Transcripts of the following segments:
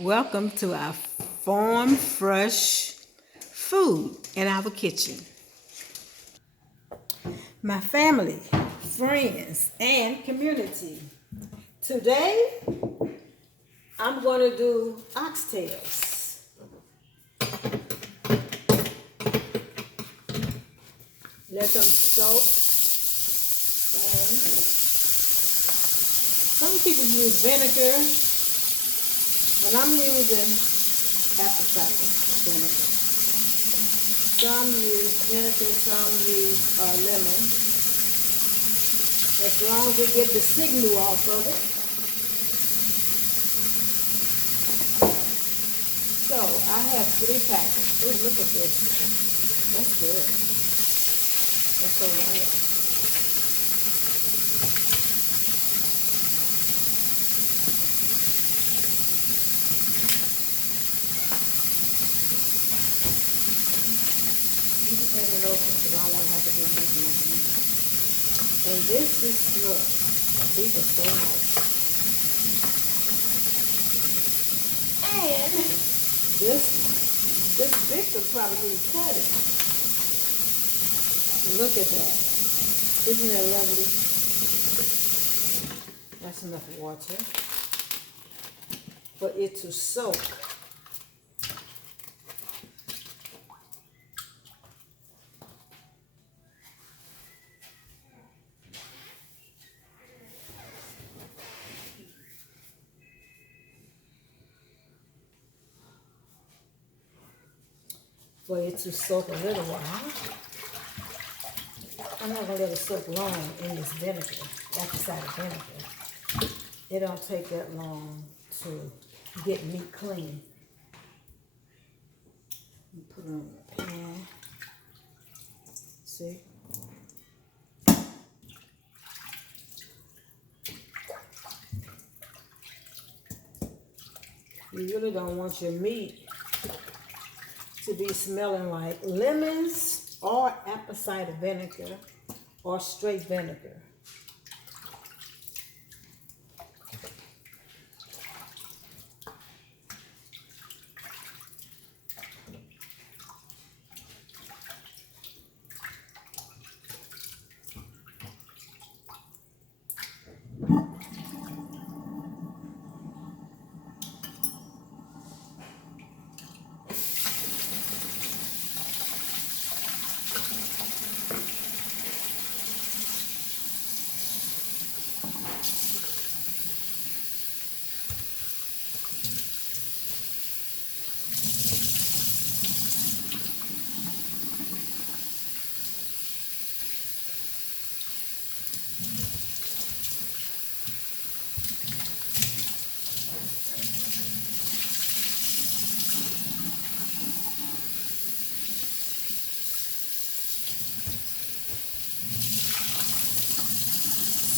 Welcome to our farm fresh food in our kitchen. My family, friends, and community. Today, I'm going to do oxtails. Let them soak. And some people use vinegar, but I'm using apple cider vinegar. Some use vinegar, some use lemon. As long as they get the signal off of it. So I have 3 packets. Oh, look at this. That's good. That's all right. You can cut it open because I don't want to have to do using my hands. And this is, look, these are so nice. And this big could probably need cutting. Look at that. Isn't that lovely? That's enough water for it to soak. For it to soak a little while. I'm not going to let it soak long in this vinegar, apple cider vinegar. It don't take that long to get meat clean. Put it in the pan. See? You really don't want your meat to be smelling like lemons or apple cider vinegar or straight vinegar.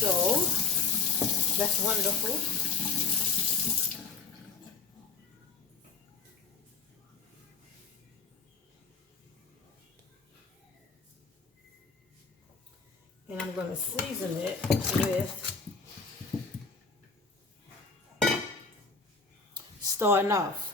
So, that's wonderful. And I'm going to season it with, starting off,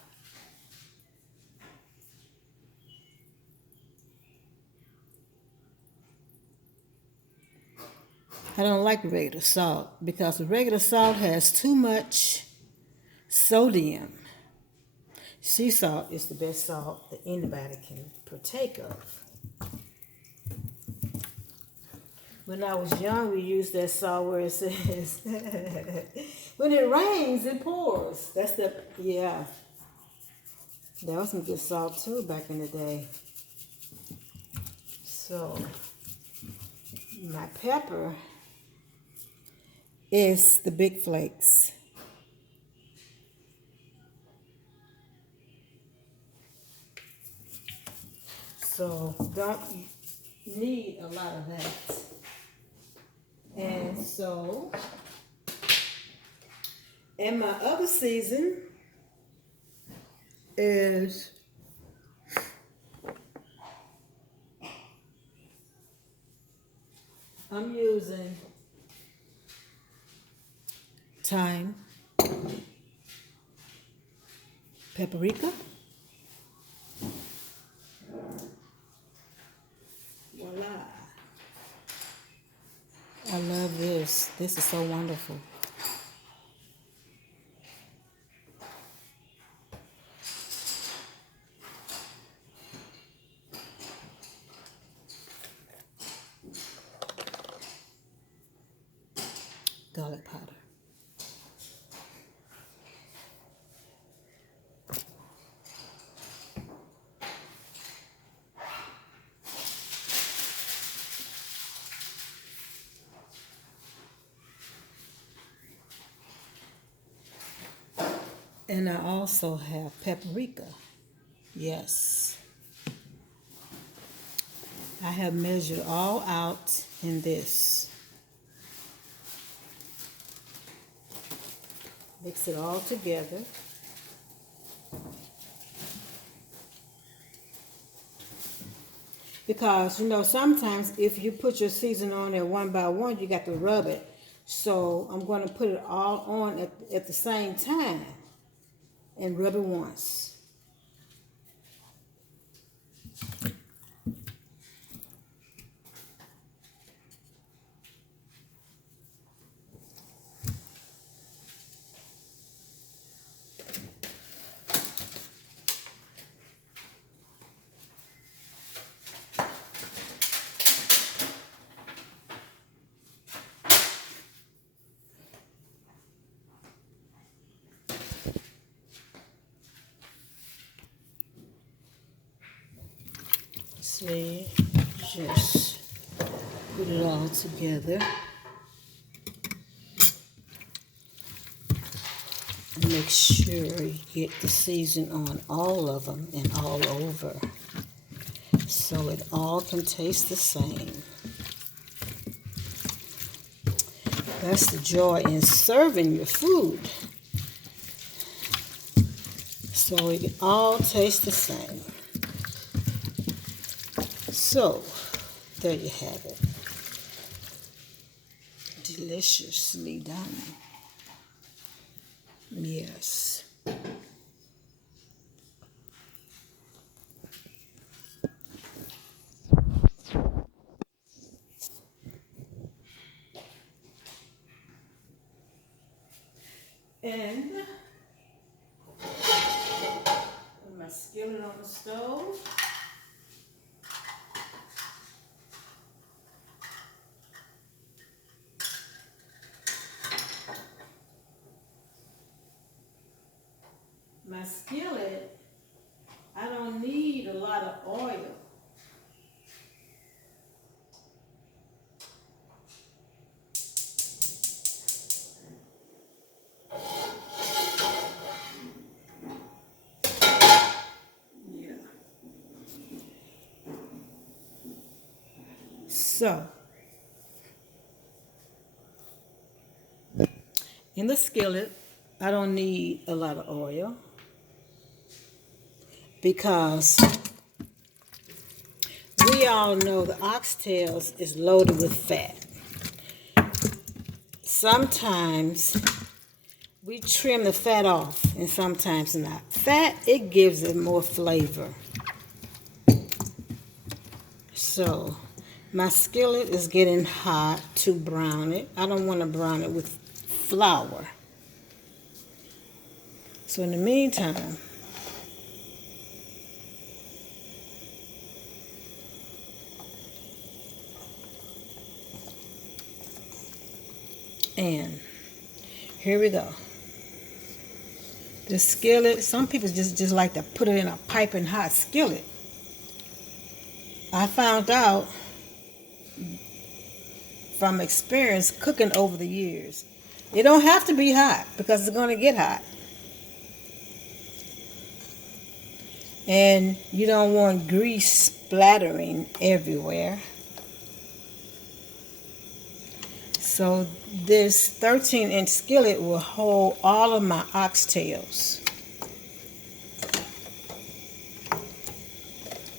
I don't like regular salt because the regular salt has too much sodium. Sea salt is the best salt that anybody can partake of. When I was young, we used that salt where it says, when it rains, it pours. That's the, yeah. That was some good salt too back in the day. So, my pepper is the big flakes. So, don't need a lot of that. And so, and my other season is I'm using thyme, paprika. Voila. I love this. This is so wonderful. Garlic powder. And I also have paprika. Yes. I have measured all out in this. Mix it all together. Because, you know, sometimes if you put your season on there one by one, you got to rub it. So I'm going to put it all on at the same time and rub it once. See, just put it all together. And make sure you get the season on all of them and all over, so it all can taste the same. That's the joy in serving your food, so it can all taste the same. So, there you have it. Deliciously done. Yes. And put my skillet on the stove. My skillet, I don't need a lot of oil. Yeah. So, in the skillet, I don't need a lot of oil because we all know the oxtails is loaded with fat. Sometimes we trim the fat off and sometimes not. Fat, it gives it more flavor. So my skillet is getting hot to brown it. I don't want to brown it with flour. So in the meantime, and here we go. The skillet, some people just like to put it in a piping hot skillet. I found out from experience cooking over the years, it don't have to be hot because it's going to get hot. And you don't want grease splattering everywhere. So this 13-inch skillet will hold all of my oxtails.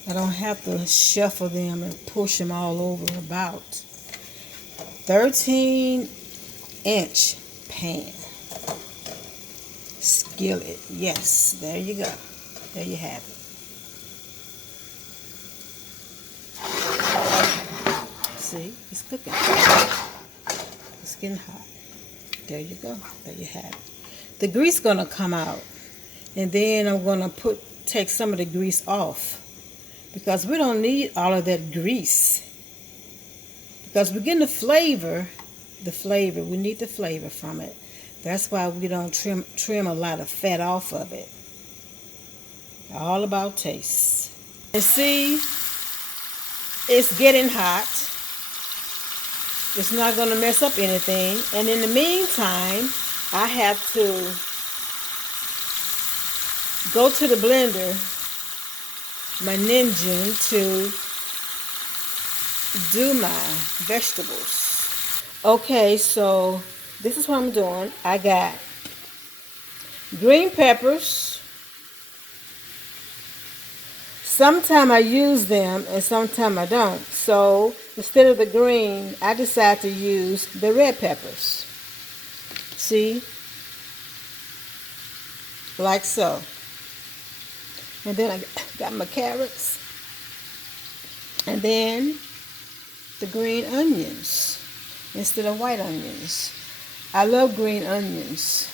I don't have to shuffle them and push them all over about. 13-inch pan. skillet. Yes, there you go. There you have it. See, it's cooking. It's getting hot. There you go. There you have it. The grease gonna come out, and then I'm gonna take some of the grease off, because we don't need all of that grease, because we're getting the flavor. We need the flavor from it. That's why we don't trim a lot of fat off of it. All about taste. And see, it's getting hot. It's not going to mess up anything. And in the meantime, I have to go to the blender, my Ninja, to do my vegetables. Okay, so this is what I'm doing. I got green peppers. Sometimes I use them and sometimes I don't. So instead of the green, I decide to use the red peppers. See? Like so. And then I got my carrots. And then the green onions instead of white onions. I love green onions.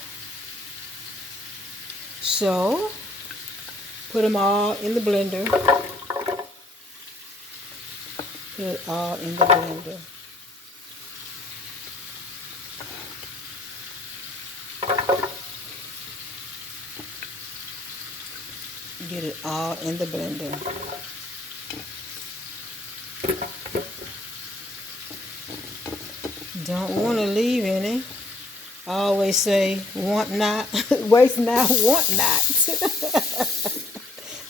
So, put them all in the blender. Put it all in the blender. Get it all in the blender. Don't want to leave any. I always say, want not, waste not, want not.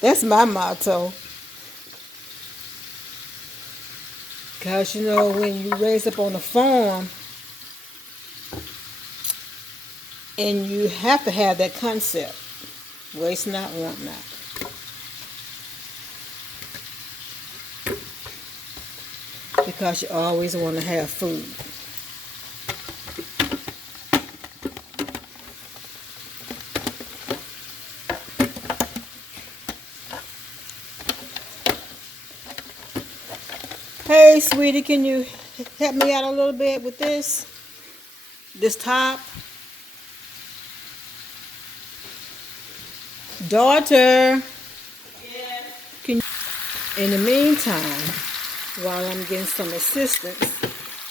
That's my motto. Because, you know, when you raise up on a farm, and you have to have that concept, waste not, want not. Because you always want to have food. Hey, sweetie, can you help me out a little bit with this top? Daughter. Yes. Can you, in the meantime, while I'm getting some assistance,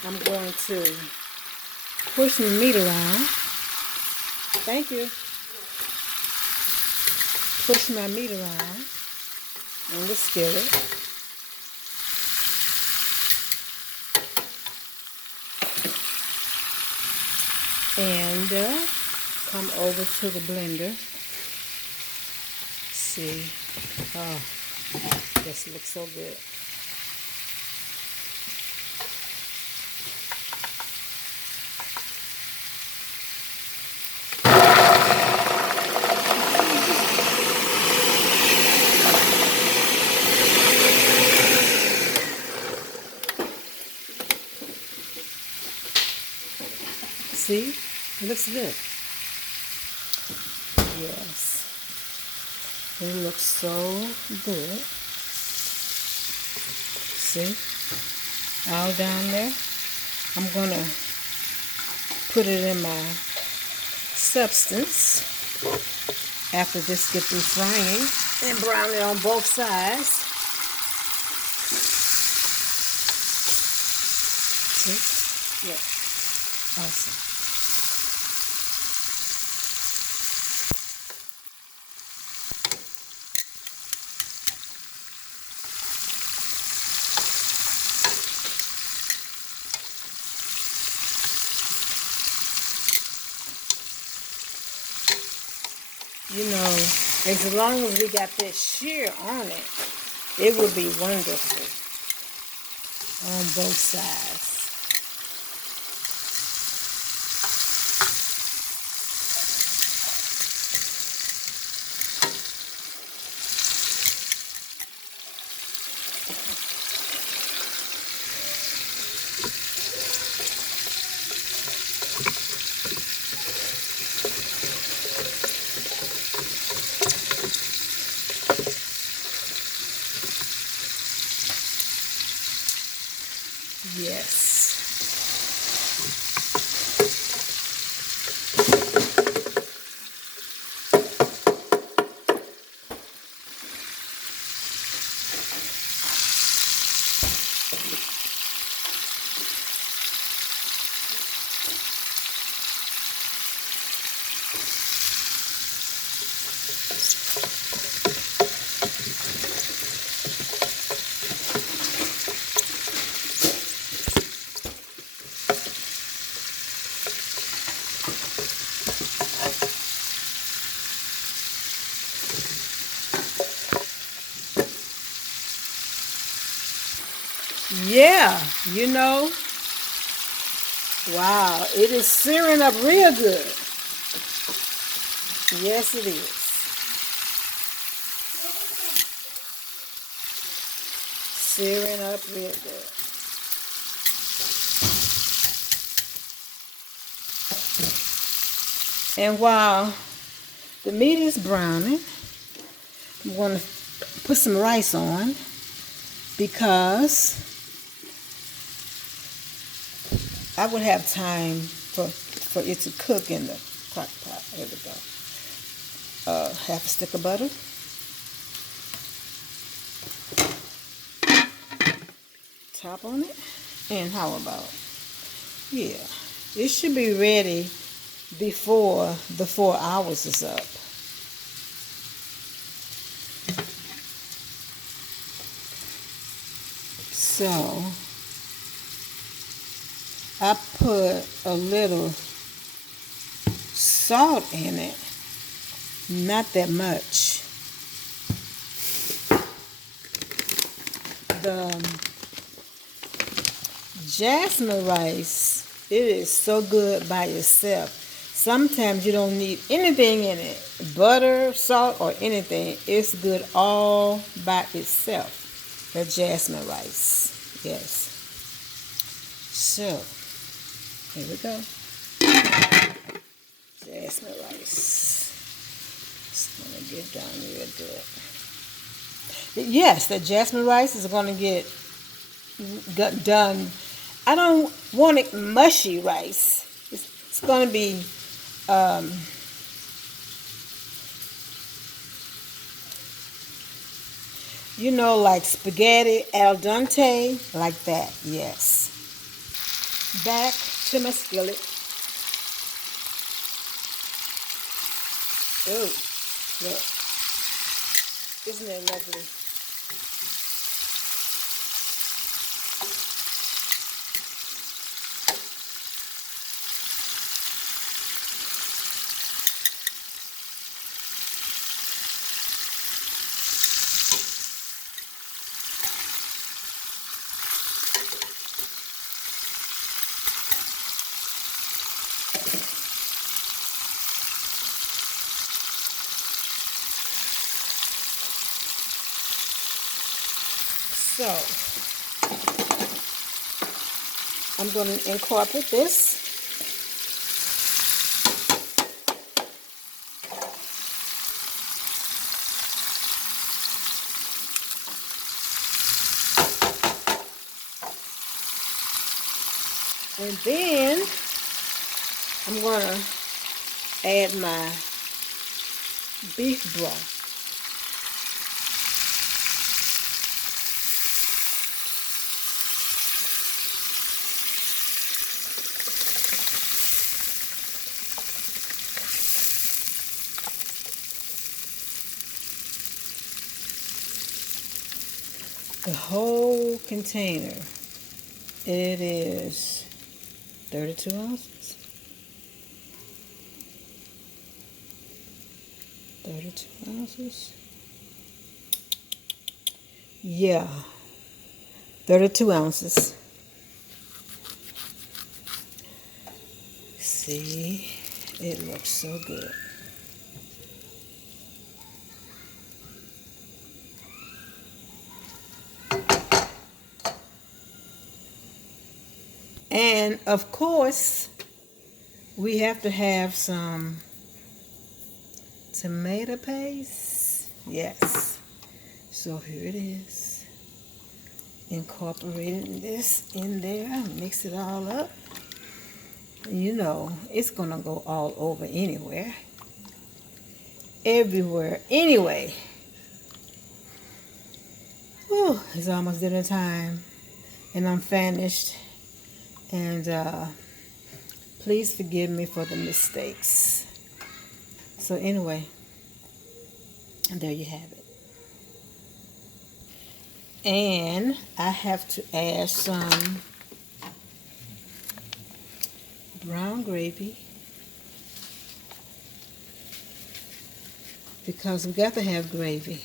I'm going to push my meat around. Thank you. Push my meat around on the skillet. And come over to the blender. See, oh, this looks so good. See, it looks good. Yes, it looks so good. See, all down there. I'm gonna put it in my substance after this gets through frying and brown it on both sides. See? Yeah. Awesome. You know, as long as we got that shear on it, it would be wonderful on both sides. Yeah, you know, wow, it is searing up real good. Yes, it is. Searing up real good. And while the meat is browning, I'm going to put some rice on because I would have time for it to cook in the crock pot. Here we go. Half a stick of butter. Top on it. And how about, yeah, it should be ready before the 4 hours is up. So I put a little salt in it, not that much. The jasmine rice, it is so good by itself. Sometimes you don't need anything in it, butter, salt, or anything. It's good all by itself, the jasmine rice. Yes. So, here we go. Jasmine rice. It's going to get done real good. Yes, the jasmine rice is going to get done. I don't want it mushy rice. It's going to be you know, like spaghetti al dente, like that. Yes. Back to my skillet. Oh, look. Isn't that lovely? So, I'm going to incorporate this. And then I'm going to add my beef broth. The whole container. It is 32 ounces. 32 ounces. Yeah. 32 ounces. See, it looks so good. And of course, we have to have some tomato paste. Yes. So here it is. Incorporating this in there. Mix it all up. You know, it's gonna go all over anywhere. Everywhere. Anyway. Whew, it's almost dinner time. And I'm finished. And please forgive me for the mistakes. So anyway, And there you have it. And I have to add some brown gravy because we got to have gravy.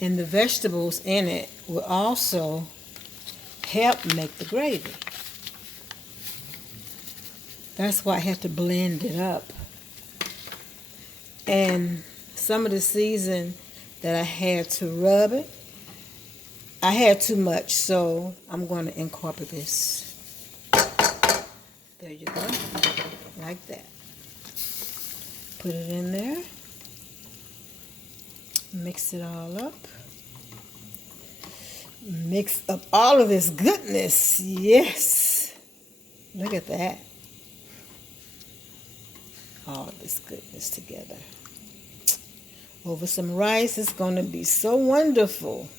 And the vegetables in it will also help make the gravy. That's why I have to blend it up. And some of the season that I had to rub it, I had too much, so I'm going to incorporate this. There you go, like that. Put it in there. Mix it all up. Mix up all of this goodness. Yes. Look at that. All of this goodness together. Over some rice. It's going to be so wonderful.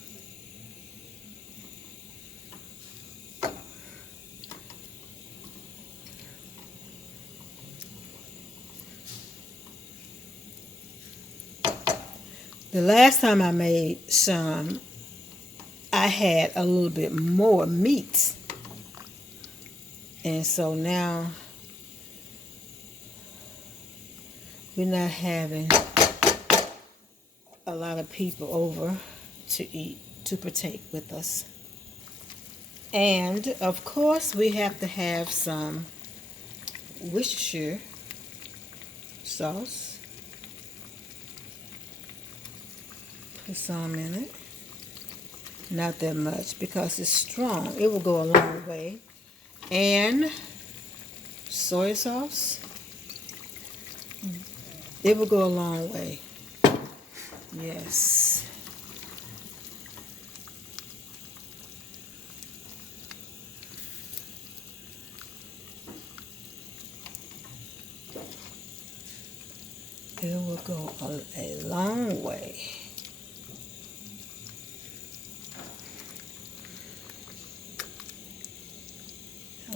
The last time I made some, I had a little bit more meat. And so now we're not having a lot of people over to eat, to partake with us. And of course we have to have some Worcestershire sauce. Put some in it. Not that much because it's strong. It will go a long way. And soy sauce. It will go a long way. Yes. It will go a long way.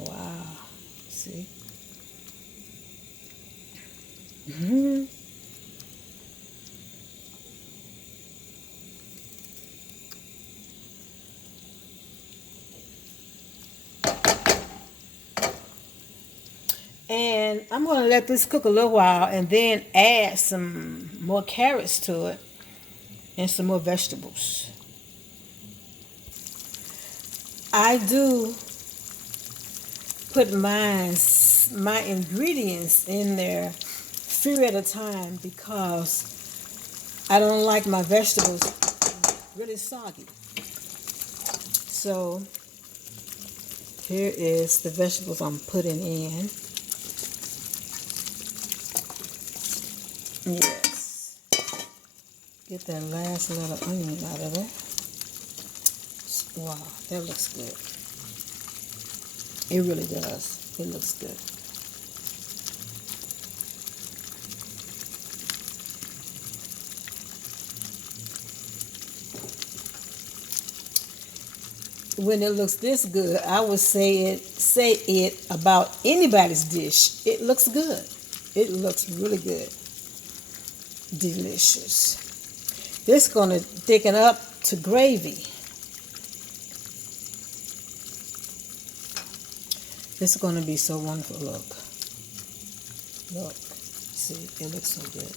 Wow. See? Mm-hmm. And I'm going to let this cook a little while and then add some more carrots to it and some more vegetables. I do put my ingredients in there 3 at a time because I don't like my vegetables really soggy. So here is the vegetables I'm putting in. Yes. Get that last little onion out of it. Wow, that looks good. It really does. It looks good. When it looks this good, I would say it about anybody's dish. It looks good. It looks really good. Delicious. This is going to thicken up to gravy. This is going to be so wonderful. Look. Look. See, it looks so good.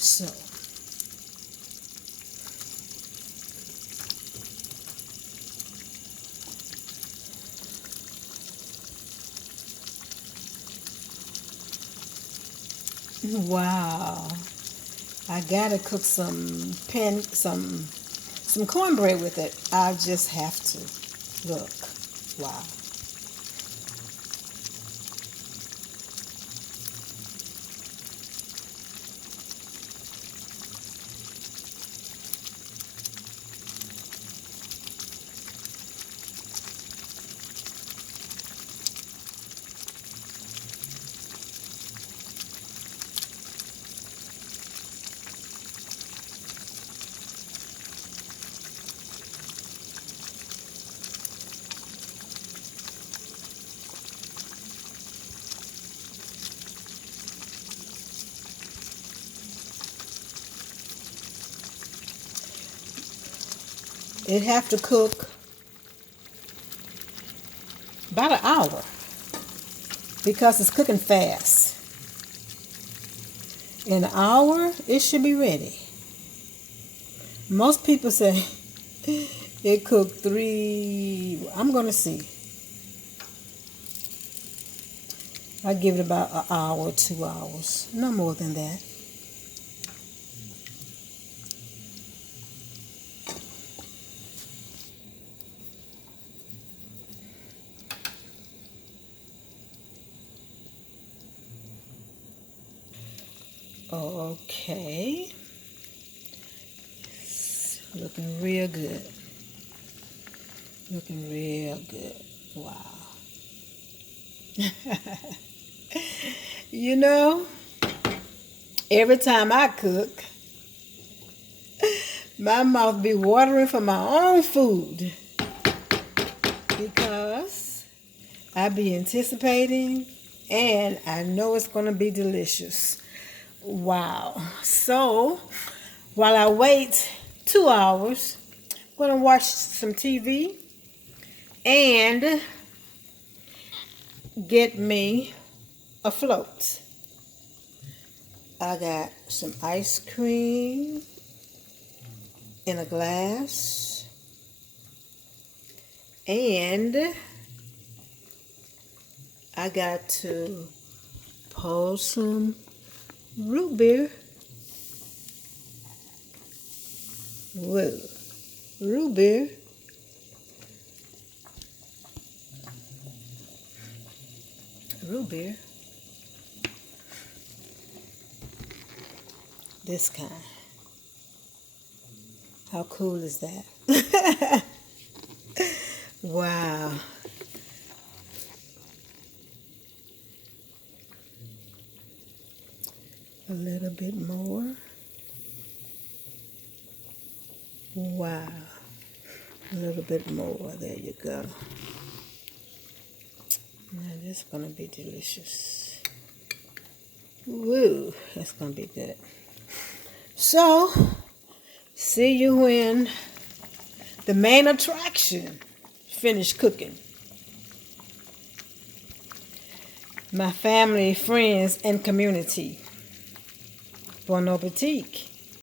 So. Wow. I gotta cook some cornbread with it. I just have to. Look. Wow. it have to cook about an hour because it's cooking fast. In an hour, it should be ready. Most people say it cooked 3. I'm going to see. I give it about an hour, 2 hours. No more than that. Okay. It's looking real good. Looking real good. Wow. You know, every time I cook, my mouth be watering for my own food because I be anticipating and I know it's going to be delicious. Wow. So, while I wait 2 hours, I'm going to watch some TV and get me a float. I got some ice cream in a glass and I got to pour some root beer. Whoa, root beer. Root beer. This kind. How cool is that? Wow. A little bit more. Wow. A little bit more. There you go. Now this is going to be delicious. Woo. That's going to be good. So, see you when the main attraction finished cooking. My family, friends, and community. Bon appetit.